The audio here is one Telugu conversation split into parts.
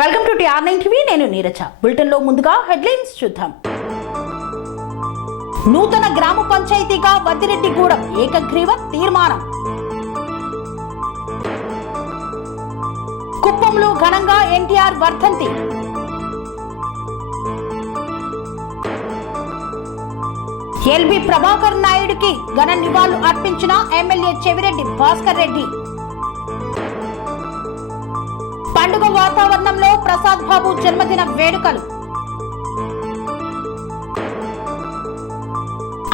Welcome to TR9 TV. నేను నీరజ. బులెటిన్ లో ముందుగా హెడ్లైన్స్ చూద్దాం. నూతన గ్రామ పంచాయతీగా వద్దిరెడ్డిగూడెం ఏకగ్రీవ తీర్మానం. కుప్పంలో ఘనంగా NTR వర్ధంతి. ఎల్బి ప్రభాకర్ నాయుడికి ఘన నివాళులు అర్పించిన ఎమ్మెల్యే చెవిరెడ్డి భాస్కర్ రెడ్డి. పండుగ వాతావరణంలో ప్రసాద్ బాబు జన్మదిన వేడుకలు.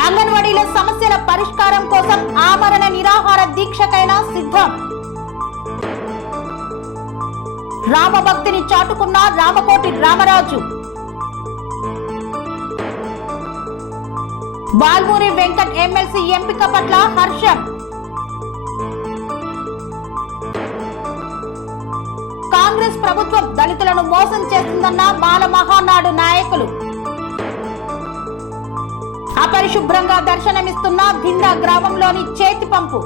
అంగన్వాడీల సమస్యల పరిష్కారం కోసం ఆమరణ నిరాహార దీక్షకైనా సిద్ధం. రామభక్తిని చాటుకున్న రామకోటి రామరాజు. బాల్మూరి వెంకట్ ఎమ్మెల్సీ ఎంపిక పట్ల హర్షం. కాంగ్రెస్ ప్రభుత్వం దళితులను మోసం చేస్తుందన్న మాల మహానాడు నాయకులు. అపరిశుభ్రంగా దర్శనమిస్తున్న భిందా గ్రామంలోని చేతి పంపు.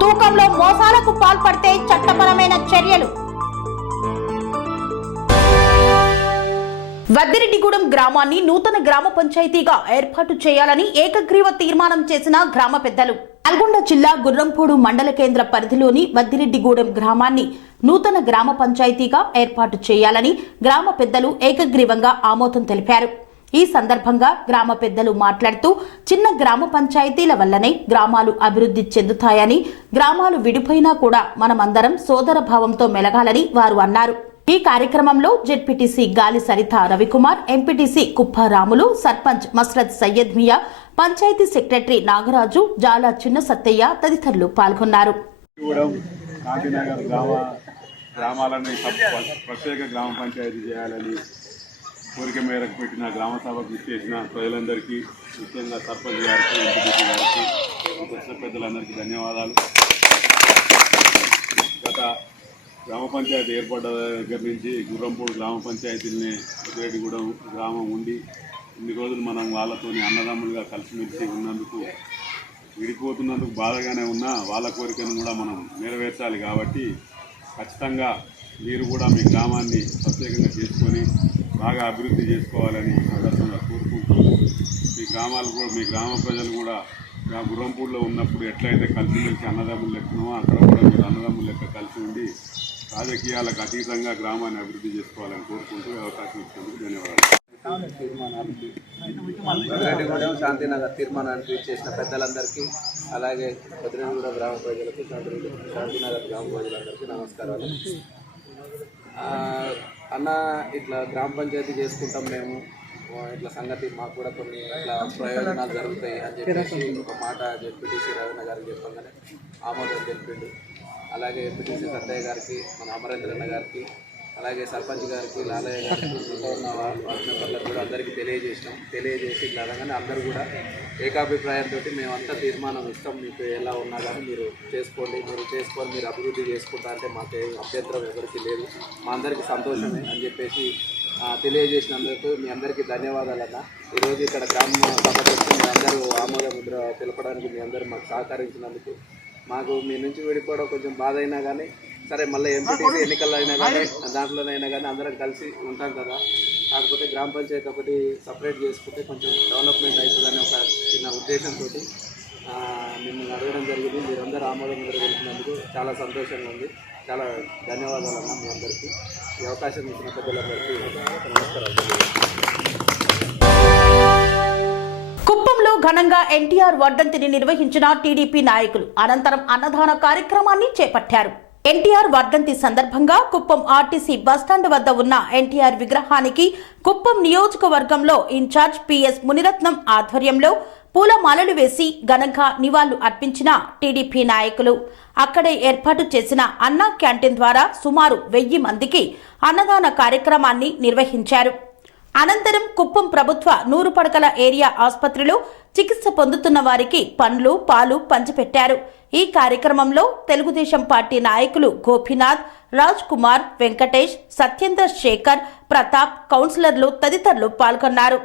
తూకంలో మోసాలకు పాల్పడితే చట్టపరమైన చర్యలు. వద్దిరెడ్డిగూడెం గ్రామాన్ని నూతన గ్రామ పంచాయతీగా ఏర్పాటు చేయాలని ఏకగ్రీవ తీర్మానం చేసిన గ్రామ పెద్దలు. నల్గొండ జిల్లా గుర్రంపూడు మండల కేంద్ర పరిధిలోని వద్దిరెడ్డిగూడెం గ్రామాన్ని నూతన గ్రామ పంచాయతీగా ఏర్పాటు చేయాలని గ్రామ పెద్దలు ఏకగ్రీవంగా ఆమోదం తెలిపారు. ఈ సందర్భంగా గ్రామ పెద్దలు మాట్లాడుతూ చిన్న గ్రామ పంచాయతీల వల్లనే గ్రామాలు అభివృద్ధి చెందుతాయని, గ్రామాలు విడిపోయినా కూడా మనమందరం సోదర భావంతో మెలగాలని వారు అన్నారు. ఈ కార్యక్రమంలో జెడ్పీటీసీ గాలి సరిత రవికుమార్, ఎంపీటీసీ కుప్పారాములు, సర్పంచ్ మస్రద్ సయ్యద్ మియా, పంచాయతీ సెక్రటరీ నాగరాజు, జాలా చిన్న సత్తయ్య తదితరులు పాల్గొన్నారు. ప్రత్యేక గ్రామ పంచాయతీ చేయాలని కోరిక మేరకు పెట్టిన గ్రామ సభకు చేసిన ప్రజలందరికీ, ముఖ్యంగా సర్పంచ్ గారికి, ఎంపీటీసీ గారికి, వచ్చిన పెద్దలందరికీ ధన్యవాదాలు. గత గ్రామ పంచాయతీ ఏర్పడ్డ దగ్గర నుంచి గుర్రంపూడి గ్రామ పంచాయతీని వద్దిరెడ్డిగూడెం గ్రామం ఉండి ఇన్ని రోజులు మనం వాళ్ళతోని అన్నదమ్ములుగా కలిసిమెలిసి ఉన్నందుకు, విడిపోతున్నందుకు బాధగానే ఉన్నా వాళ్ళ కోరికను కూడా మనం నెరవేర్చాలి. కాబట్టి ఖచ్చితంగా మీరు కూడా మీ గ్రామాన్ని ప్రత్యేకంగా చేసుకొని బాగా అభివృద్ధి చేసుకోవాలని సందర్భంగా కోరుకుంటూ, మీ గ్రామాలు కూడా, మీ గ్రామ ప్రజలు కూడా గుర్రంపూడిలో ఉన్నప్పుడు ఎట్లయితే కలిసిమెలిసి అన్నదమ్ములు లెక్కనో అక్కడ కూడా మీరు అన్నదమ్ములు లెక్క కలిసి ఉండి రాజకీయాలకు అతీతంగా గ్రామాన్ని అభివృద్ధి చేసుకోవాలని కోరుకుంటూ అవకాశం ఇచ్చినందుకు ధన్యవాదాలు. వద్దిరెడ్డిగూడెం శాంతినగర్ తీర్మానానికి చేసిన పెద్దలందరికీ, అలాగే వద్దిరెడ్డిగూడెం గ్రామ ప్రజలకు, శాంతినగర్ గ్రామ ప్రజలందరికీ నమస్కారాలు. అన్న, ఇట్లా గ్రామ పంచాయతీ చేసుకుంటాం మేము, ఇట్లా సంగతి మాకు కూడా కొన్ని ఇట్లా ప్రయోజనాలు జరుగుతాయి అని చెప్పేసి ఒక మాట జెడ్పీటీసీ రవీణ గారికి చెప్పగానే ఆమోదం తెలిపిండు. అలాగే ఎంపీటీసీ సత్తయ్య గారికి, మన అమరేంద్రన్న గారికి, అలాగే సర్పంచ్ గారికి, లాలయ్య గారికి, ఇంకా ఉన్న వార్డు మెంబర్లకు కూడా అందరికీ తెలియజేసి అనగానే అందరూ కూడా ఏకాభిప్రాయంతో మేమంతా తీర్మానం ఇస్తాం, మీకు ఎలా ఉన్నా కానీ మీరు చేసుకొని మీరు అభివృద్ధి చేసుకుంటా అంటే మాకు అభ్యంతరం ఎవరికి లేదు, మా అందరికీ సంతోషమే అని చెప్పేసి తెలియజేసినందుకు మీ అందరికీ ధన్యవాదాలన్న. ఈరోజు ఇక్కడ గ్రామ సభ చేసి మీ అందరూ ఆమోద ముద్ర తెలపడానికి మీ అందరూ మాకు సహకరించినందుకు, మాకు మీ నుంచి విడిపోవడం కొంచెం బాధ అయినా కానీ సరే, మళ్ళీ ఎంపీటీసీ ఎన్నికల్లో అయినా కానీ దాంట్లోనైనా కానీ అందరం కలిసి ఉంటాం కదా. కాకపోతే గ్రామ పంచాయతీ ఒకటి సపరేట్ చేసుకుంటే కొంచెం డెవలప్మెంట్ అవుతుందని ఒక చిన్న ఉద్దేశంతో మిమ్మల్ని అడగడం జరిగింది. మీరందరూ ఆమోదం ముద్ర తెలిపినందుకు చాలా సంతోషంగా ఉంది. చాలా ధన్యవాదాలు అన్న మీ అందరికీ. ఈ అవకాశం ఇచ్చిన పెద్దలందరికీ నమస్కారాలు. కుప్పంలో ఘనంగా NTR వర్ధంతిని నిర్వహించిన టీడీపీ నాయకులు అనంతరం అన్నదాన కార్యక్రమాన్ని చేపట్టారు. NTR వర్ధంతి సందర్భంగా కుప్పం ఆర్టీసీ బస్టాండ్ వద్ద ఉన్న NTR విగ్రహానికి కుప్పం నియోజకవర్గంలో ఇన్ఛార్జ్ PS మునిరత్నం ఆధ్వర్యంలో పూలమాలలు వేసి ఘనంగా నివాళులు అర్పించిన టీడీపీ నాయకులు అక్కడే ఏర్పాటు చేసిన అన్నా క్యాంటీన్ ద్వారా సుమారు 1000 మందికి అన్నదాన కార్యక్రమాన్ని నిర్వహించారు. అనంతరం కుప్పం ప్రభుత్వ 100 పడకల ఏరియా ఆసుపత్రిలో చికిత్స పొందుతున్న వారికి పండ్లు, పాలు పంచిపెట్టారు. ఈ కార్యక్రమంలో తెలుగుదేశం పార్టీ నాయకులు గోపీనాథ్, రాజ్ కుమార్, వెంకటేష్, సత్యేంద్ర శేఖర్, ప్రతాప్, కౌన్సిలర్లు తదితరులు పాల్గొన్నారు.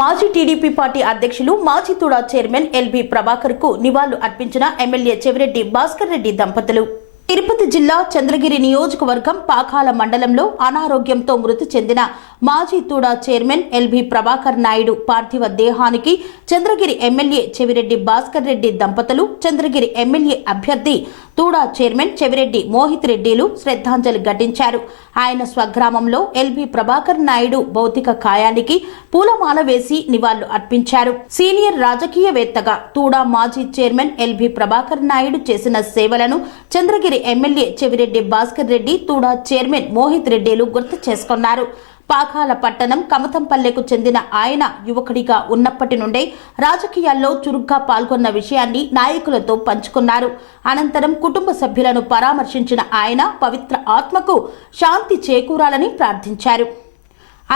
మాజీ టీడీపీ పార్టీ అధ్యక్షులు మాజీ తుడా చైర్మన్ ఎల్బీ ప్రభాకర్ కు నివాళులు అర్పించిన ఎమ్మెల్యే చెవిరెడ్డి భాస్కర్ రెడ్డి దంపతులు. తిరుపతి జిల్లా చంద్రగిరి నియోజకవర్గం పాకాల మండలంలో అనారోగ్యంతో మృతి చెందిన మాజీ తుడా చైర్మన్ ఎల్బీ ప్రభాకర్ నాయుడు పార్థివ దేహానికి చంద్రగిరి ఎమ్మెల్యే చెవిరెడ్డి భాస్కర్ రెడ్డి దంపతులు, చంద్రగిరి ఎమ్మెల్యే అభ్యర్థి తుడా చైర్మన్ చెవిరెడ్డి మోహిత్ రెడ్డిలు శ్రద్ధాంజలి ఘటించారు. ఆయన స్వగ్రామంలో ఎల్బీ ప్రభాకర్ నాయుడు భౌతిక కాయానికి పూలమాల వేసి నివాళులు అర్పించారు. సీనియర్ రాజకీయవేత్తగా తుడా మాజీ చైర్మన్ ఎల్బీ ప్రభాకర్ నాయుడు చేసిన సేవలను చంద్రగిరి ఎమ్మెల్యే చెవిరెడ్డి భాస్కర్ రెడ్డి, తుడా చైర్మన్ మోహిత్ రెడ్డిలు గుర్తు చేసుకున్నారు. పాకాల పట్టణం కమతంపల్లెకు చెందిన ఆయన యువకుడిగా ఉన్నప్పటి నుండే రాజకీయాల్లో చురుగ్గా పాల్గొన్న విషయాన్ని నాయకులతో పంచుకున్నారు. అనంతరం కుటుంబ సభ్యులను పరామర్శించిన ఆయన పవిత్ర ఆత్మకు శాంతి చేకూరాలని ప్రార్థించారు.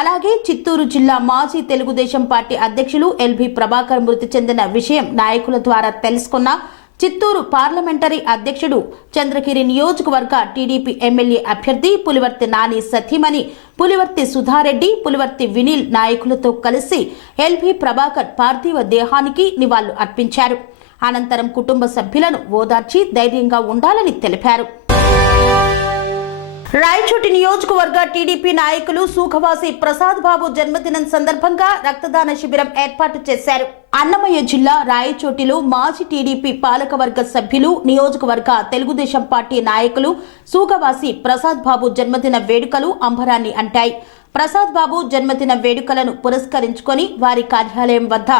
అలాగే చిత్తూరు జిల్లా మాజీ తెలుగుదేశం పార్టీ అధ్యక్షులు ఎల్బీ ప్రభాకర్ మృతి చెందిన విషయం నాయకుల ద్వారా తెలుసుకున్న చిత్తూరు పార్లమెంటరీ అధ్యక్షుడు, చంద్రగిరి నియోజకవర్గ టీడీపీ ఎమ్మెల్యే అభ్యర్థి పులివర్తి నాని సతీమణి పులివర్తి సుధారెడ్డి, పులివర్తి వినీల్ నాయకులతో కలిసి ఎల్బీ ప్రభాకర్ పార్థివ దేహానికి నివాళులు అర్పించారు. అనంతరం కుటుంబ సభ్యులను ఓదార్చి ధైర్యంగా ఉండాలని తెలిపారు. రాయచోటి నియోజకవర్గ టీడీపీ నాయకులు సూఖవాసి ప్రసాద్ బాబు జన్మదినం సందర్భంగా రక్తదాన శిబిరం ఏర్పాటు చేశారు. అన్నమయ్య జిల్లా రాయచోటిలో మాజీ టీడీపీ పాలకవర్గ సభ్యులు, నియోజకవర్గ తెలుగుదేశం పార్టీ నాయకులు సూఖవాసి ప్రసాద్ బాబు జన్మదిన వేడుకలు అంబరాన్ని అంటాయి. ప్రసాద్ బాబు జన్మదిన వేడుకలను పురస్కరించుకొని వారి కార్యాలయం వద్ద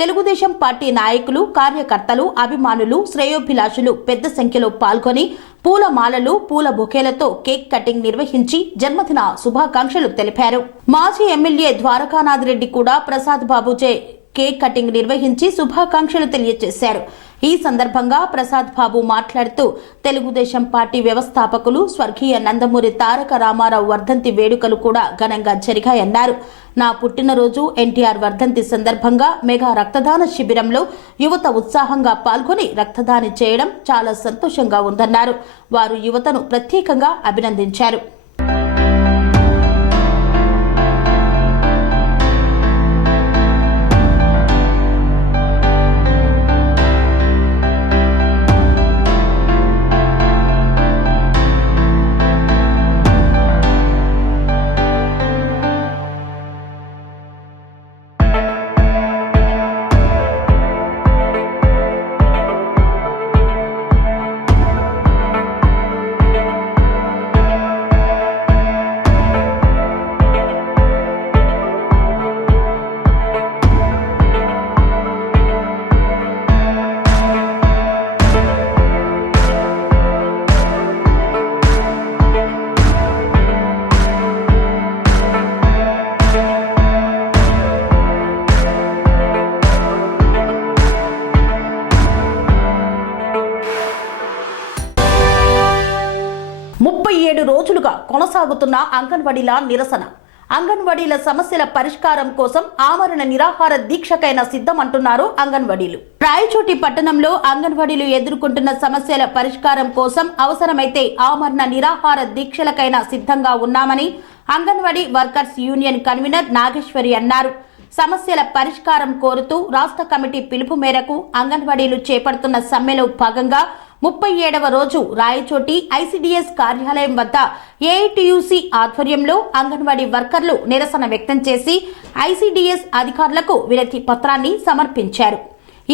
తెలుగుదేశం పార్టీ నాయకులు, కార్యకర్తలు, అభిమానులు, శ్రేయోభిలాషులు పెద్ద సంఖ్యలో పాల్గొని పూలమాలలు, పూల బొకేలతో కేక్ కటింగ్ నిర్వహించి జన్మదిన శుభాకాంక్షలు తెలిపారు. మాజీ ఎమ్మెల్యే ద్వారకానాథ్ రెడ్డి కూడా ప్రసాద్ బాబుచే కేక్ కటింగ్ నిర్వహించి శుభాకాంక్షలు తెలియజేశారు. ఈ సందర్భంగా ప్రసాద్ బాబు మాట్లాడుతూ తెలుగుదేశం పార్టీ వ్యవస్థాపకులు స్వర్గీయ నందమూరి తారక రామారావు వర్ధంతి వేడుకలు కూడా ఘనంగా జరిగాయన్నారు. నా పుట్టినరోజు ఎన్టీఆర్ వర్ధంతి సందర్భంగా మెగా రక్తదాన శిబిరంలో యువత ఉత్సాహంగా పాల్గొని రక్తదానం చేయడం చాలా సంతోషంగా ఉందన్నారు. వారు యువతను ప్రత్యేకంగా అభినందించారు. రోజులుగా కొనసాగుతున్న అంగన్వాడీల నిరసన. అంగన్వాడీల సమస్యల పరిష్కారం కోసం ఆమరణ నిరాహార దీక్షకైనా సిద్ధమంటున్నారు అంగన్వాడీలు. రాయచోటి పట్టణంలో అంగన్వాడీలు ఎదుర్కొంటున్న సమస్యల పరిష్కారం కోసం అవసరమైతే ఆమరణ నిరాహార దీక్షలకైనా సిద్ధంగా ఉన్నామని anganwadi workers union convener Nageshwari అన్నారు. సమస్యల పరిష్కారం కోరుతూ రాష్ట్ర కమిటీ పిలుపు మేరకు అంగన్వాడీలు చేపడుతున్న సమ్మెలో భాగంగా 37వ రోజు రాయచోటి ఐసిడిఎస్ కార్యాలయం వద్ద ఏఐటియుసి ఆధ్వర్యంలో అంగన్వాడీ వర్కర్లు నిరసన వ్యక్తం చేసి ఐసిడిఎస్ అధికారులకు వినతి పత్రాన్ని సమర్పించారు.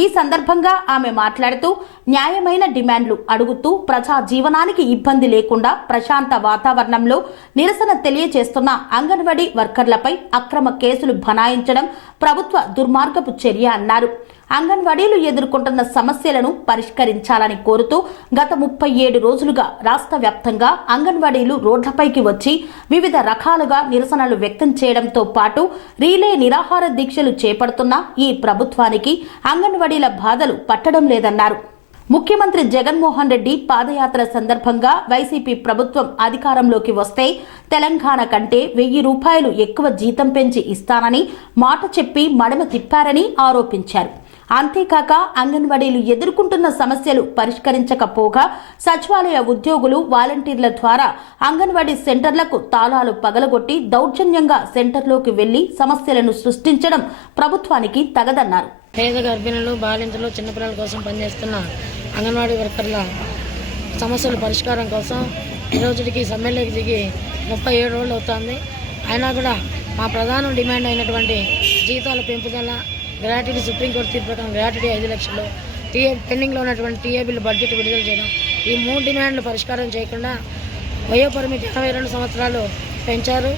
ఈ సందర్భంగా ఆమె మాట్లాడుతూ న్యాయమైన డిమాండ్లు అడుగుతూ ప్రజా జీవనానికి ఇబ్బంది లేకుండా ప్రశాంత వాతావరణంలో నిరసన తెలియజేస్తున్న అంగన్వాడీ వర్కర్లపై అక్రమ కేసులు బనాయించడం ప్రభుత్వ దుర్మార్గపు చర్య అన్నారు. అంగన్వాడీలు ఎదుర్కొంటున్న సమస్యలను పరిష్కరించాలని కోరుతూ గత 37 రోజులుగా రాష్ట్ర వ్యాప్తంగా అంగన్వాడీలు రోడ్లపైకి వచ్చి వివిధ రకాలుగా నిరసనలు వ్యక్తం చేయడంతో పాటు రీలే నిరాహార దీక్షలు చేపడుతున్న ఈ ప్రభుత్వానికి అంగన్వాడీల బాధలు పట్టడం లేదన్నారు. ముఖ్యమంత్రి జగన్మోహన్ రెడ్డి పాదయాత్ర సందర్భంగా వైసీపీ ప్రభుత్వం అధికారంలోకి వస్తే తెలంగాణ కంటే 1000 రూపాయలు ఎక్కువ జీతం పెంచి ఇస్తానని మాట చెప్పి మడమ తిప్పారని ఆరోపించారు. అంతేకాక అంగన్వాడీలు ఎదుర్కొంటున్న సమస్యలు పరిష్కరించకపోగా సచివాలయ ఉద్యోగులు వాలంటీర్ల ద్వారా అంగన్వాడీ సెంటర్లకు తాళాలు పగలగొట్టి దౌర్జన్యంగా సెంటర్లోకి వెళ్లి సమస్యలను సృష్టించడం ప్రభుత్వానికి తగదన్నారు. పేద గర్భిణులు, బాలింతలు, చిన్నపిల్లల కోసం పనిచేస్తున్న అంగన్వాడీ వర్కర్ల సమస్యల పరిష్కారం కోసం ఈ రోజుకి సమ్మెలోకి దిగి 37 రోజులు అవుతుంది. అయినా కూడా మా ప్రధాన డిమాండ్ అయినటువంటి జీతాల పెంపుదల, గ్రాట్యుటీ, సుప్రీంకోర్టు తీర్పు ప్రకారం గ్రాట్యుటీ 5 లక్షలు, పెండింగ్లో ఉన్నటువంటి టీఏ బిల్లు బడ్జెట్ విడుదల చేయడం, ఈ 3 డిమాండ్లు పరిష్కారం చేయకుండా వయోపరిమితి 82 సంవత్సరాలు పెంచారు.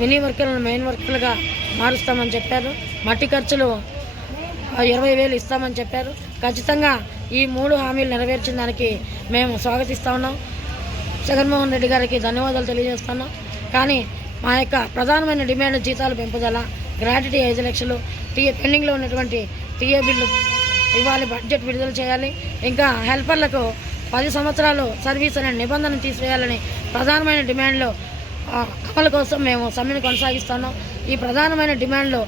మినీ వర్కర్లను మెయిన్ వర్కర్లుగా మారుస్తామని చెప్పారు. మట్టి ఖర్చులు 20,000 ఇస్తామని చెప్పారు. ఖచ్చితంగా ఈ 3 హామీలు నెరవేర్చిన దానికి మేము స్వాగతిస్తా ఉన్నాం. జగన్మోహన్ రెడ్డి గారికి ధన్యవాదాలు తెలియజేస్తున్నాం. కానీ మా యొక్క ప్రధానమైన డిమాండ్ జీతాలు పెంపుదల, గ్రాట్యుటీ 5 లక్షలు, పెండింగ్లో ఉన్నటువంటి టీఏ బిల్లు ఇవ్వాలి, బడ్జెట్ విడుదల చేయాలి. ఇంకా హెల్పర్లకు 10 సంవత్సరాలు సర్వీస్ అనే నిబంధన తీసివేయాలని ప్రధానమైన డిమాండ్లు అమలు కోసం మేము సమ్మెను కొనసాగిస్తున్నాం. ఈ ప్రధానమైన డిమాండ్లు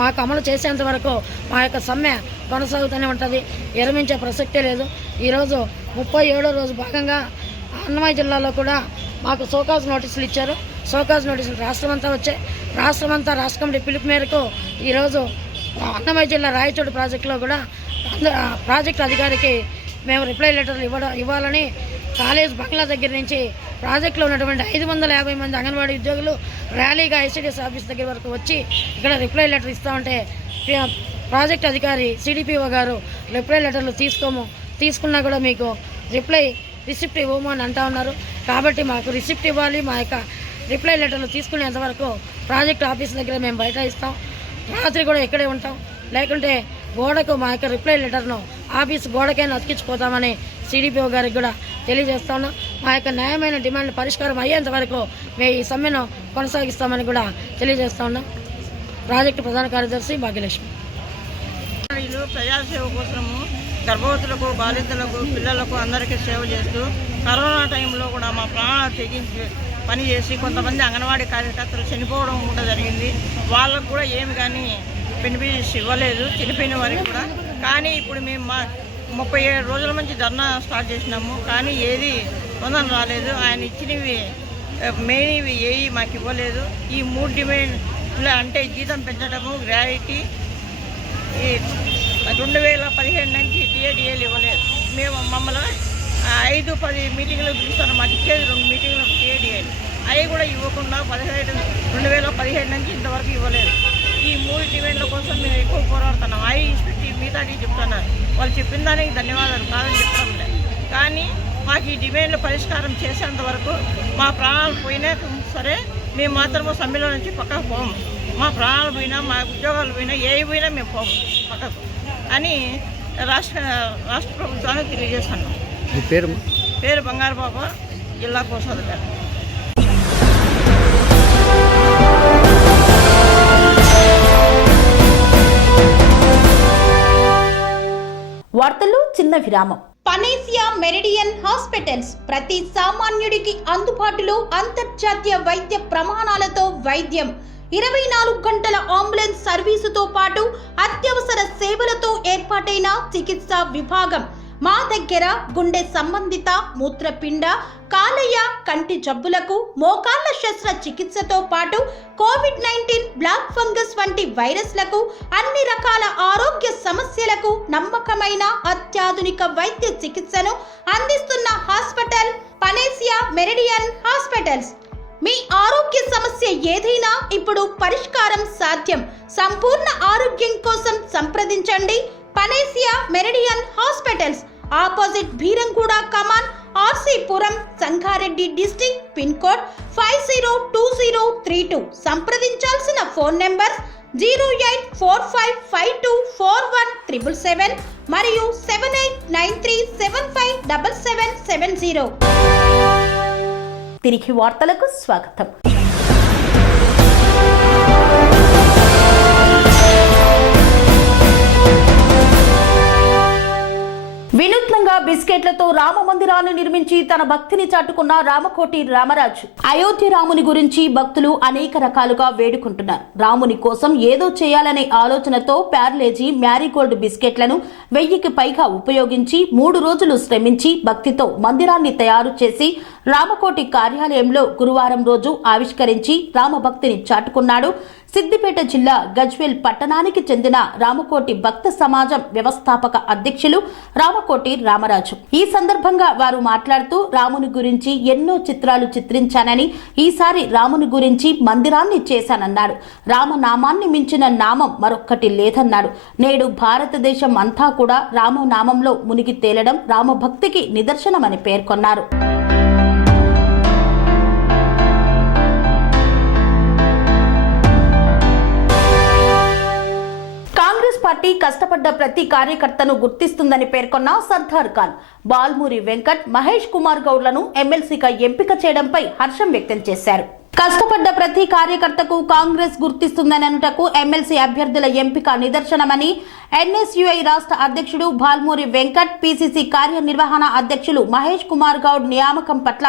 మాకు అమలు చేసేంత వరకు మా యొక్క సమ్మె కొనసాగుతూనే ఉంటుంది, విరమించే ప్రసక్తే లేదు. ఈరోజు 37వ రోజు భాగంగా అన్నమయ్య జిల్లాలో కూడా మాకు సోకాజ్ నోటీసులు ఇచ్చారు. సోకాజ్ నోటీసులు రాష్ట్రమంతా వచ్చాయి. రాష్ట్ర కమిటీ పిలుపు మేరకు ఈరోజు అన్నమయ్య జిల్లా రాయచోటి ప్రాజెక్టులో కూడా ప్రాజెక్టు అధికారికి మేము రిప్లై లెటర్లు ఇవ్వాలని కాలేజ్ బంగ్లా దగ్గర నుంచి ప్రాజెక్టులో ఉన్నటువంటి 550 మంది అంగన్వాడీ ఉద్యోగులు ర్యాలీగా ఐసీడీఎస్ ఆఫీస్ దగ్గర వరకు వచ్చి ఇక్కడ రిప్లై లెటర్ ఇస్తామంటే ప్రాజెక్ట్ అధికారి సిడిపిఓ గారు రిప్లై లెటర్లు తీసుకున్నా కూడా మీకు రిసిప్ట్ ఇవ్వము అని అంటా ఉన్నారు. కాబట్టి మాకు రిసిప్ట్ ఇవ్వాలి. మా యొక్క రిప్లై లెటర్లు తీసుకునేంత వరకు ప్రాజెక్ట్ ఆఫీస్ దగ్గర మేము బైఠాయిస్తాం. రాత్రి కూడా ఇక్కడే ఉంటాం. లేకుంటే గోడకు మా యొక్క రిప్లై లెటర్ను ఆఫీస్ గోడకైనా అతికించుకోతామని సిడిపిఓ గారికి కూడా తెలియజేస్తా ఉన్నాం. మా యొక్క న్యాయమైన డిమాండ్ పరిష్కారం అయ్యేంత వరకు మేము ఈ సమ్మెను కొనసాగిస్తామని కూడా తెలియజేస్తా ఉన్నాం. ప్రాజెక్టు ప్రధాన కార్యదర్శి భాగ్యలక్ష్మి. ప్రజాసేవ కోసము గర్భవతులకు, బాలింతలకు, పిల్లలకు అందరికీ సేవ చేస్తూ కరోనా టైంలో కూడా మా ప్రాణాలు తెగించి పనిచేసి కొంతమంది అంగన్వాడీ కార్యకర్తలు చనిపోవడం కూడా జరిగింది. వాళ్ళకు కూడా ఏమి కానీ బెనిఫిట్స్ ఇవ్వలేదు, చనిపోయిన వారికి కూడా. కానీ ఇప్పుడు మేము 37 రోజుల నుంచి ధర్నా స్టార్ట్ చేసినాము. కానీ ఏది పొందడం రాలేదు. ఆయన ఇచ్చినవి మెయిన్వి ఏవి మాకు ఇవ్వలేదు. ఈ 3 డిమాండ్లు అంటే జీతం పెంచడము, గ్రాట్యుటీ, 2017 నుంచి టీఏడిఏలు ఇవ్వలేదు. మేము మమ్మల్ని 5-10 మీటింగ్లకు పిలుస్తాను. మాకు ఇచ్చేది 2 మీటింగ్లకు టీఏడిఏలు. అవి కూడా ఇవ్వకుండా 2017 నుంచి ఇంతవరకు ఇవ్వలేదు. ఈ 3 డిమాండ్ల కోసం మేము ఎక్కువ పోరాడుతున్నాం. ఇన్స్పెక్ట్ మిగతా చెప్తున్నారు. వాళ్ళు చెప్పిన దానికి ధన్యవాదాలు కాదని చెప్పడం లేదు. కానీ మాకు ఈ డిమాండ్లు పరిష్కారం చేసేంత వరకు మా ప్రాణాలు పోయినా సరే మేము మాత్రము సమ్మెలో నుంచి పక్కకు పోము. మా ప్రాణాలు పోయినా, మా ఉద్యోగాలు పోయినా, ఏవి పోయినా మేము పోము పక్కకు అని రాష్ట్ర ప్రభుత్వానికి తెలియజేస్తున్నాం. పేరు బంగారు బాబా, జిల్లా కోశాధికారి. వార్తల్లో చిన్న విరామం. పనేసియా మెరిడియన్ హాస్పిటల్స్ ప్రతి సామాన్యుడికి అందుబాటులో అంతర్జాతీయ వైద్య ప్రమాణాలతో వైద్యం, 24 గంటల అంబులెన్స్ సర్వీసుతో పాటు అత్యవసర సేవలతో ఏర్పాటైన చికిత్సా విభాగం. మా దగ్గర గుండె సంబంధిత, మూత్రపిండ, కాలేయ, కంటి జబ్బులకు, మోకాళ్ల శస్త్ర చికిత్సతో పాటు కోవిడ్-19, బ్లాక్ ఫంగస్ వంటి వైరస్లకు, అన్ని రకాల ఆరోగ్య సమస్యలకు నమ్మకమైన అత్యాధునిక వైద్య చికిత్సను అందిస్తున్న హాస్పిటల్ పనేసియా మెరిడియన్ హాస్పిటల్స్. మీ ఆరోగ్య సమస్య ఏదైనా ఇప్పుడు పరిష్కారం సాధ్యం. సంపూర్ణ ఆరోగ్యం కోసం సంప్రదించండి Panacea Meridian hospitals. Opposite Bheeramguda Kaman, RC Puram, Sangareddy district. Pin code 502032. సంప్రదించాల్సిన ఫోన్ నెంబర్ 0845524177 మరియు 7893757770. తిరిగి వార్తలకు స్వాగతం. వినూత్నంగా బిస్కెట్ బిస్కెట్లతో రామ మందిరాన్ని నిర్మించి తన భక్తిని చాటుకున్న రామకోటి రామరాజు. అయోధ్య రాముని గురించి భక్తులు అనేక రకాలుగా వేడుకుంటున్నారు. రాముని కోసం ఏదో చేయాలనే ఆలోచనతో ప్యార్లేజీ మ్యారీగోల్డ్ బిస్కెట్లను 1000కి పైగా ఉపయోగించి 3 రోజులు శ్రమించి భక్తితో మందిరాన్ని తయారు చేసి రామకోటి కార్యాలయంలో గురువారం రోజు ఆవిష్కరించి రామభక్తిని చాటుకున్నాడు. సిద్దిపేట జిల్లా గజ్వేల్ పట్టణానికి చెందిన రామకోటి భక్త సమాజం వ్యవస్థాపక అధ్యక్షులు రామకోటి రామరాజు. ఈ సందర్భంగా వారు మాట్లాడుతూ రాముని గురించి ఎన్నో చిత్రాలు చిత్రించానని, ఈసారి రాముని గురించి మందిరాన్ని చేశానన్నాడు. రామనామాన్ని మించిన నామం మరొక్కటి లేదన్నాడు. నేడు భారతదేశం అంతా కూడా రామనామంలో మునిగి తేలడం రామభక్తికి నిదర్శనమని పేర్కొన్నారు. కాంగ్రెస్ పార్టీ కష్టపడ్డ ప్రతి కార్యకర్తను గుర్తిస్తుందని పేర్కొన్న సర్దార్ ఖాన్, బాల్మూరి వెంకట్, మహేష్ కుమార్ గౌడ్లను ఎమ్మెల్సీగా ఎంపిక చేయడంపై హర్షం వ్యక్తం చేశారు. కష్టపడ్డ ప్రతి కార్యకర్తకు కాంగ్రెస్ గుర్తిస్తుందని అనుటకు ఎమ్మెల్సీ అభ్యర్థుల ఎంపిక నిదర్శనమని ఎన్ఎస్యుఐ రాష్ట్ర అధ్యక్షుడు బాల్మూరి వెంకట్, పిసిసి కార్యనిర్వహణ అధ్యక్షులు మహేష్ కుమార్ గౌడ్ నియామకం పట్ల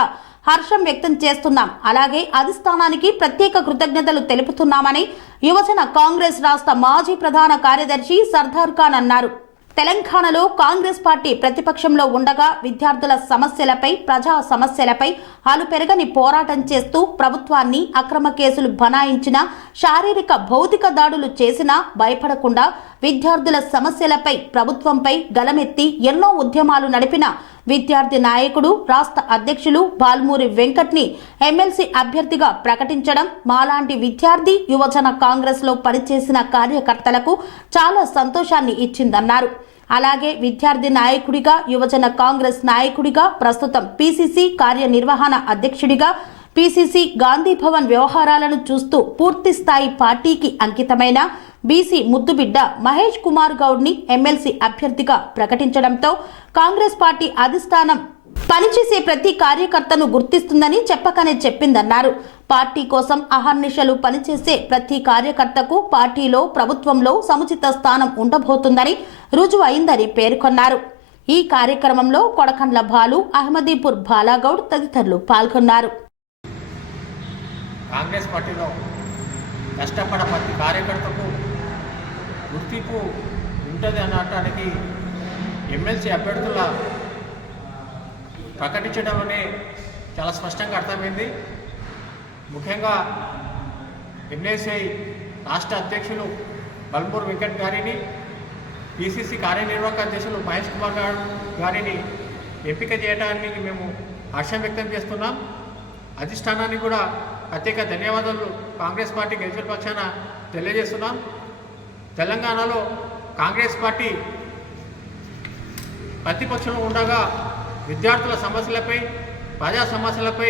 హర్షం వ్యక్తం చేస్తున్నాం. అలాగే అధిష్టానానికి ప్రత్యేక కృతజ్ఞతలు తెలుపుతున్నామని యువజన కాంగ్రెస్ రాష్ట్ర మాజీ ప్రధాన కార్యదర్శి సర్దార్ ఖాన్ అన్నారు. తెలంగాణలో కాంగ్రెస్ పార్టీ ప్రతిపక్షంలో ఉండగా విద్యార్థుల సమస్యలపై, ప్రజా సమస్యలపై అలుపెరగని పోరాటం చేస్తూ ప్రభుత్వాన్ని అక్రమ కేసులు బనాయించిన, శారీరక భౌతిక దాడులు చేసినా భయపడకుండా విద్యార్థుల సమస్యలపై ప్రభుత్వంపై గలమెత్తి ఎన్నో ఉద్యమాలు నడిపిన విద్యార్థి నాయకుడు, రాష్ట్ర అధ్యక్షులు బాల్మూరి వెంకట్ ని ఎమ్మెల్సీ అభ్యర్థిగా ప్రకటించడం మాలాంటి విద్యార్థి యువజన కాంగ్రెస్ లో పనిచేసిన కార్యకర్తలకు చాలా సంతోషాన్ని ఇచ్చిందన్నారు. అలాగే విద్యార్థి నాయకుడిగా, యువజన కాంగ్రెస్ నాయకుడిగా, ప్రస్తుతం పిసిసి కార్యనిర్వహణ అధ్యక్షుడిగా, పిసిసి గాంధీ భవన్ వ్యవహారాలను చూస్తూ పూర్తి స్థాయి పార్టీకి అంకితమైన బీసీ ముద్దుబిడ్డ మహేష్ కుమార్ గౌడ్ ని ఎమ్మెల్సీ అభ్యర్థిగా ప్రకటించడంతో కాంగ్రెస్ పార్టీ అధిష్టానం పనిచేసే ప్రతి కార్యకర్తను గుర్తిస్తుందని చెప్పకనే చెప్పిందన్నారు. పార్టీ కోసం అహర్నిశలు పనిచేసే ప్రతి కార్యకర్తకు పార్టీలో, ప్రభుత్వంలో సముచిత స్థానం ఉండబోతుందని రుజువు అయిందని పేర్కొన్నారు. ఈ కార్యక్రమంలో కొడకండ్ల బాలు, అహ్మదీపూర్ బాలాగౌడ్ తదితరులు పాల్గొన్నారు. కాంగ్రెస్ పార్టీలో కష్టపడ ప్రతి కార్యకర్తకు గుర్తింపు ఉంటుంది అనటానికి ఎమ్మెల్సీ అభ్యర్థుల ప్రకటించడంలోనే చాలా స్పష్టంగా అర్థమైంది. ముఖ్యంగా ఎన్ఎస్ఐ రాష్ట్ర అధ్యక్షులు బల్మూరి వెంకట్ గారిని, పిసిసి కార్యనిర్వాహక అధ్యక్షులు మహేష్ కుమార్ గారిని ఎంపిక చేయడానికి మేము హర్షం వ్యక్తం చేస్తున్నాం. అధిష్టానానికి కూడా ప్రత్యేక ధన్యవాదాలు కాంగ్రెస్ పార్టీ గెలిచిన పక్షాన తెలియజేస్తున్నాం. తెలంగాణలో కాంగ్రెస్ పార్టీ ప్రతిపక్షంలో ఉండగా విద్యార్థుల సమస్యలపై, ప్రజా సమస్యలపై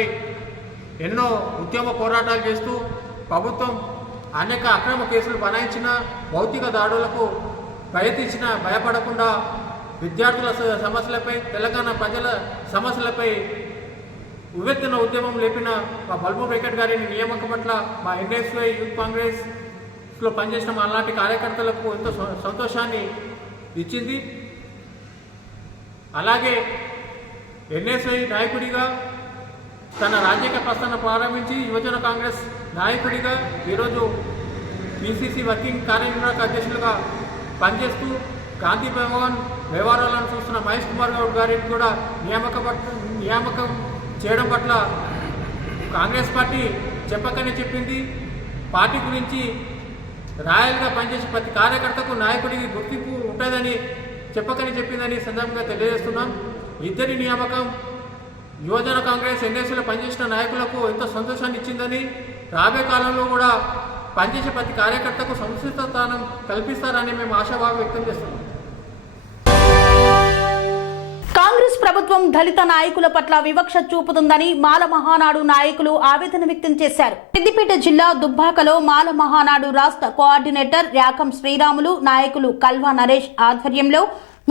ఎన్నో ఉద్యమ పోరాటాలు చేస్తూ ప్రభుత్వం అనేక అక్రమ కేసులు బనాయించిన, భౌతిక దాడులకు ప్రయత్నించిన భయపడకుండా విద్యార్థుల సమస్యలపై, తెలంగాణ ప్రజల సమస్యలపై ఉవ్వెత్తున ఉద్యమం లేపిన మా బల్మూరి వెంకట్ గారిని నియామకం పట్ల మా ఎన్ఎస్ఐ యూత్ కాంగ్రెస్లో పనిచేసిన మా అలాంటి కార్యకర్తలకు ఎంతో సంతోషాన్ని ఇచ్చింది. అలాగే ఎన్ఎస్ఐ నాయకుడిగా తన రాజకీయ ప్రస్థానం ప్రారంభించి యువజన కాంగ్రెస్ నాయకుడిగా ఈరోజు పిసిసి వర్కింగ్ కార్యనిర్వాహక అధ్యక్షులుగా పనిచేస్తూ గాంధీ భవన్ వ్యవహారాలను చూస్తున్న మహేష్ కుమార్ గౌడ్ గారిని కూడా నియామకం చేయడం పట్ల కాంగ్రెస్ పార్టీ చెప్పకనే చెప్పింది. పార్టీ గురించి రాయల్గా పనిచేసే ప్రతి కార్యకర్తకు, నాయకుడికి గుర్తింపు ఉంటుందని చెప్పకని చెప్పిందని సందర్భంగా తెలియజేస్తున్నాం. ఇద్దరి నియామకం యువజన కాంగ్రెస్ ఎన్ఎస్సీలో పనిచేసిన నాయకులకు ఎంతో సంతోషాన్ని ఇచ్చిందని, రాబోయే కాలంలో కూడా పనిచేసే ప్రతి కార్యకర్తకు సముచిత స్థానం కల్పిస్తారని మేము ఆశాభావం వ్యక్తం చేస్తున్నాం. కాంగ్రెస్ ప్రభుత్వం దళిత నాయకుల పట్ల వివక్ష చూపుతుందని మాల మహానాడు నాయకులు ఆవేదన వ్యక్తం చేశారు. సిద్దిపేట జిల్లా దుబ్బాకలో మాల మహానాడు రాష్ట్ర కోఆర్డినేటర్ యాకం శ్రీరాములు, నాయకులు కల్వా నరేష్ ఆధ్వర్యంలో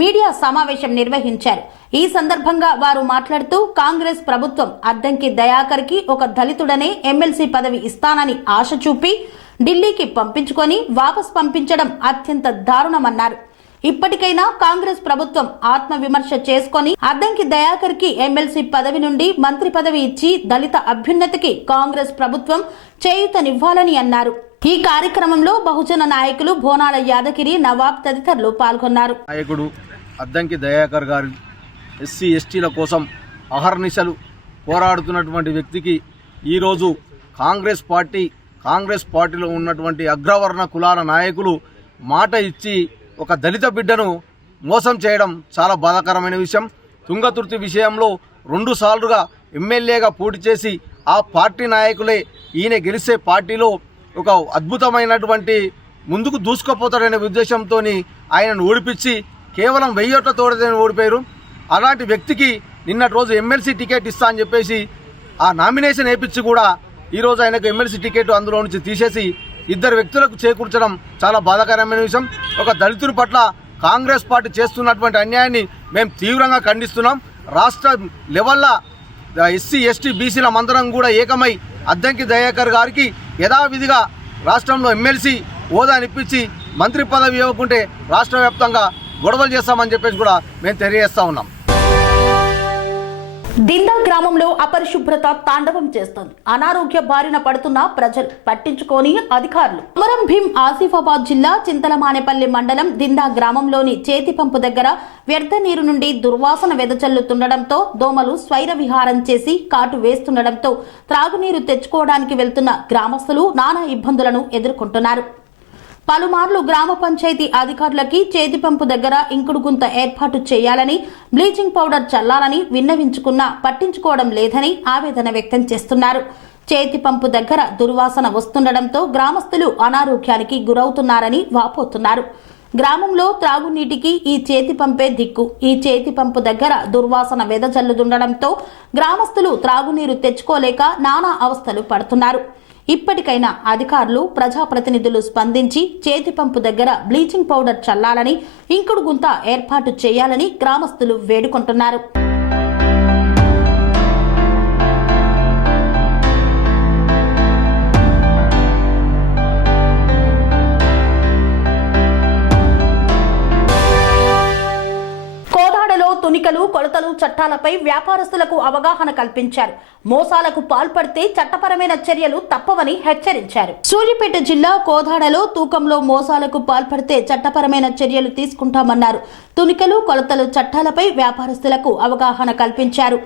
మీడియా సమావేశం నిర్వహించారు. ఈ సందర్భంగా వారు మాట్లాడుతూ కాంగ్రెస్ ప్రభుత్వం అద్దంకి దయాకర్కి ఒక దళితుడనే ఎమ్మెల్సీ పదవి ఇస్తానని ఆశ చూపి ఢిల్లీకి పంపించుకొని వాపస్ పంపించడం అత్యంత దారుణమన్నారు. ఇప్పటికైనా కాంగ్రెస్ ప్రభుత్వం ఆత్మవిమర్శ చేసుకొని అద్దంకి దయాకర్ కి ఎమ్మెల్సీ పదవి నుండి మంత్రి పదవి ఇచ్చి దళిత అభ్యున్నతికి కాంగ్రెస్ ప్రభుత్వం చేయూతనివ్వాలని అన్నారు. ఈ కార్యక్రమంలో బహుజన నాయకులు బోనాల యాదగిరి, నవాబ్ తదితరులు పాల్గొన్నారు. నాయకుడు అద్దంకి దయాకర్ గారు ఎస్సీ ఎస్టీల కోసం అహర్నిశలు పోరాడుతున్నటువంటి వ్యక్తికి ఈరోజు కాంగ్రెస్ పార్టీలో ఉన్నటువంటి అగ్రవర్ణ కులాల నాయకులు మాట ఇచ్చి ఒక దళిత బిడ్డను మోసం చేయడం చాలా బాధాకరమైన విషయం. తుంగతుర్తి విషయంలో 2 సార్లుగా ఎమ్మెల్యేగా పోటీ చేసి ఆ పార్టీ నాయకులే ఈయన గెలిచే పార్టీలో ఒక అద్భుతమైనటువంటి ముందుకు దూసుకుపోతాడనే ఉద్దేశంతో ఆయనను ఓడిపించి కేవలం 1000 ఓట్లతో ఓడిపోయారు. అలాంటి వ్యక్తికి నిన్నటి రోజు ఎమ్మెల్సీ టికెట్ ఇస్తా అని చెప్పేసి ఆ నామినేషన్ వేయించి కూడా ఈరోజు ఆయనకు ఎమ్మెల్సీ టికెట్ అందులో నుంచి తీసేసి 2 వ్యక్తులకు చేకూర్చడం చాలా బాధాకరమైన విషయం. ఒక దళితుని పట్ల కాంగ్రెస్ పార్టీ చేస్తున్నటువంటి అన్యాయాన్ని మేము తీవ్రంగా ఖండిస్తున్నాం. రాష్ట్ర లెవెల్లో ఎస్సీ ఎస్టీ బీసీల మందరం కూడా ఏకమై అద్దంకి దయాకర్ గారికి యథావిధిగా రాష్ట్రంలో ఎమ్మెల్సీ హోదానిప్పించి మంత్రి పదవి ఇవ్వకుంటే రాష్ట్ర వ్యాప్తంగా గొడవలు చేస్తామని చెప్పేసి కూడా మేము తెలియజేస్తా ఉన్నాం. దిందా గ్రామంలో అపరిశుభ్రత తాండవం చేస్తోంది. అనారోగ్య బారిన పడుతున్న ప్రజలు పట్టించుకోని అధికారులు. కొమరం భీం ఆసిఫాబాద్ జిల్లా చింతలమానేపల్లి మండలం దిందా గ్రామంలోని చేతి పంపు దగ్గర వ్యర్థ నీరు నుండి దుర్వాసన వెదజల్లుతుండటంతో దోమలు స్వైర విహారం చేసి కాటు వేస్తుండటంతో త్రాగునీరు తెచ్చుకోవడానికి వెళ్తున్న గ్రామస్తులు నానా ఇబ్బందులను ఎదుర్కొంటున్నారు. పలుమార్లు గ్రామ పంచాయతీ అధికారులకి చేతి పంపు దగ్గర ఇంకుడు గుంత ఏర్పాటు చేయాలని, బ్లీచింగ్ పౌడర్ చల్లాలని విన్నవించుకున్నా పట్టించుకోవడం లేదని ఆవేదన వ్యక్తం చేస్తున్నారు. చేతి పంపు దగ్గర దుర్వాసన వస్తుండటంతో గ్రామస్తులు అనారోగ్యానికి గురవుతున్నారని వాపోతున్నారు. గ్రామంలో త్రాగునీటికి ఈ చేతి పంపే దిక్కు. ఈ చేతి పంపు దగ్గర దుర్వాసన వెదజల్లుతుండటంతో గ్రామస్తులు త్రాగునీరు తెచ్చుకోలేక నానా అవస్థలు పడుతున్నారు. ఇప్పటికైనా అధికారులు, ప్రజాప్రతినిధులు స్పందించి చేతి పంపు దగ్గర బ్లీచింగ్ పౌడర్ చల్లాలని, ఇంకుడు గుంత ఏర్పాటు చేయాలని గ్రామస్తులు వేడుకుంటున్నారు. తునికలు, కొలతలు చట్టాలపై వ్యాపారస్తులకు అవగాహన కల్పించారు. మోసాలకు పాల్పడితే చట్టపరమైన చర్యలు తప్పవని హెచ్చరించారు. సూర్యాపేట జిల్లా కోదాడలో తూకంలో మోసాలకు పాల్పడితే చట్టపరమైన చర్యలు తీసుకుంటామన్నారు. తునికలు, కొలతలు చట్టాలపై వ్యాపారస్తులకు అవగాహన కల్పించారు.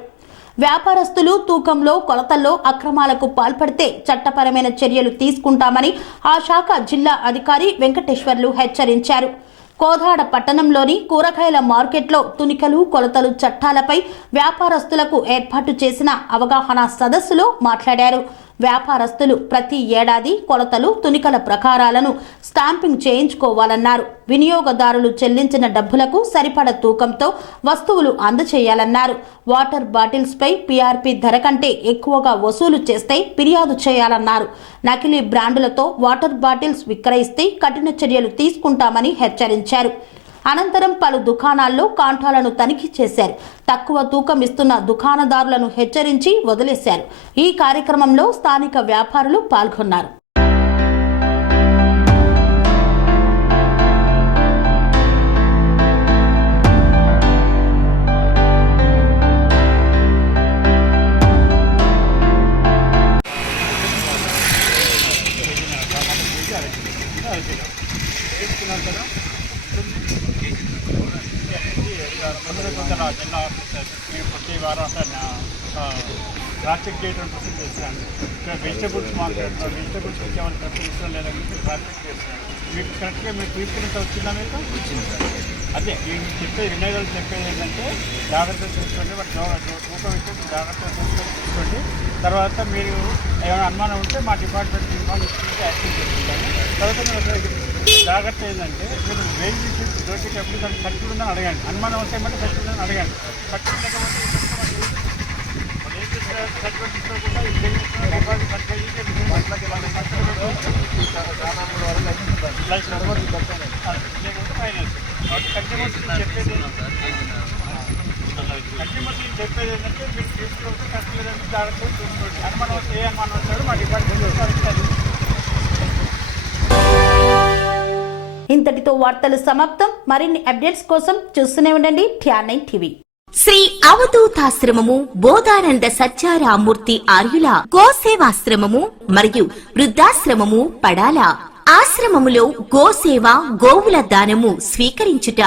వ్యాపారస్తులు తూకంలో, కొలతల్లో అక్రమాలకు పాల్పడితే చట్టపరమైన చర్యలు తీసుకుంటామని ఆ శాఖ జిల్లా అధికారి వెంకటేశ్వర్లు హెచ్చరించారు. కోదాడ పట్టణంలోని కూరగాయల మార్కెట్లో తునికలు, కొలతలు చట్టాలపై వ్యాపారస్తులకు ఏర్పాటు చేసిన అవగాహన సదస్సులో మాట్లాడారు. వ్యాపారస్తులు ప్రతి ఏడాది కొలతలు, తునికల ప్రకారాలను స్టాంపింగ్ చేయించుకోవాలన్నారు. వినియోగదారులు చెల్లించిన డబ్బులకు సరిపడ తూకంతో వస్తువులు అందచేయాలన్నారు. వాటర్ బాటిల్స్ పై పీఆర్పీ ధర కంటే ఎక్కువగా వసూలు చేస్తే ఫిర్యాదు చేయాలన్నారు. నకిలీ బ్రాండులతో వాటర్ బాటిల్స్ విక్రయిస్తే కఠిన చర్యలు తీసుకుంటామని హెచ్చరించారు. అనంతరం పలు దుకాణాల్లో కాంటాలను తనిఖీ చేశారు. తక్కువ తూకం ఇస్తున్న దుకాణదారులను హెచ్చరించి వదిలేశారు. ఈ కార్యక్రమంలో స్థానిక వ్యాపారులు పాల్గొన్నారు. జిల్లా ఆఫీసర్ మేము ప్రతి వారం ట్రాఫిక్ చేయడం కోసం చేస్తాను. ఇక్కడ వెజిటబుల్స్ మార్కెట్లో వెజిటబుల్స్ వచ్చేవాళ్ళు ప్రతిష్టం లేదని ట్రాఫిక్ చేస్తాను. మీకు కరెక్ట్గా మీరు తీసుకునేంత వచ్చిందా మీకు? అదే మీరు చెప్పే వినియోగాలు చెప్పేది ఏంటంటే జాగ్రత్త చూసుకోండి, వాటి తూకం ఇస్తే జాగ్రత్తగా చూసుకోండి. తర్వాత మీరు ఏమైనా అనుమానం ఉంటే మా డిపార్ట్మెంట్ ఇన్ఫార్మేషన్ యాక్షన్ చేసుకుంటాను. తర్వాత జాగ్రత్త ఏంటంటే మీరు వేయి విషయం దొరికేటప్పుడు దానికి సర్టిఫికేట్ ఉందని అడగండి. అనుమానం వస్తే ఏమంటే సర్టిఫికేట్ ఉందని అడగండి. సర్టిఫికేట్ లేకపోతే సర్టిఫికేట్ తీసుకోకుండా చెప్పేది ఏంటంటే మీరు తీసుకుంటే కష్టం లేదంటే జాగ్రత్తగా చూసుకోండి. అనుమానం వస్తే ఏ అనుమానం వస్తాడో మా డిపార్ట్మెంట్ ఇంతటి ఇంతటితో వార్తలు సమాప్తం. మరిన్ని అప్డేట్స్ కోసం చూస్తూనే ఉండండి TR9 టీవీ. శ్రీ అవధూతాశ్రమము బోధానంద సత్యారామూర్తి ఆర్యుల గోసేవాశ్రమము మరియు వృద్ధాశ్రమము పడాల. ఆశ్రమములో గోసేవ, గోవుల దానము స్వీకరించుట,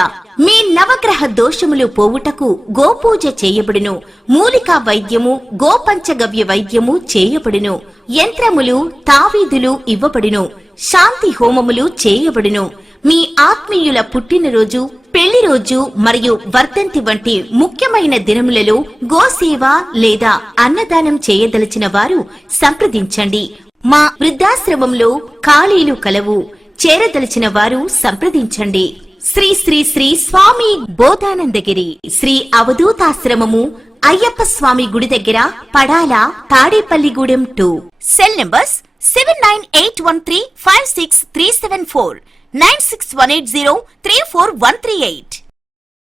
మీ నవగ్రహ దోషములు పోవుటకు గోపూజ చేయబడును. మూలికా వైద్యము, గోపంచగవ్య వైద్యము చేయబడును. యంత్రములు, తావీదులు ఇవ్వబడును. శాంతి హోమములు చేయబడును. మీ ఆత్మీయుల పుట్టినరోజు, పెళ్లి రోజు మరియు వర్ధంతి వంటి ముఖ్యమైన దినములలో గోసేవ లేదా అన్నదానం చేయదలిచిన వారు సంప్రదించండి. మా వృద్ధాశ్రమంలో ఖాళీలు కలవు. చేరదలిచిన వారు సంప్రదించండి. శ్రీ శ్రీ శ్రీ స్వామి బోధానందగిరి శ్రీ అవధూతాశ్రమము, అయ్యప్ప స్వామి గుడి దగ్గర, పడాల, తాడేపల్లిగూడెం 2. Cell numbers 7981356374, 96180341138.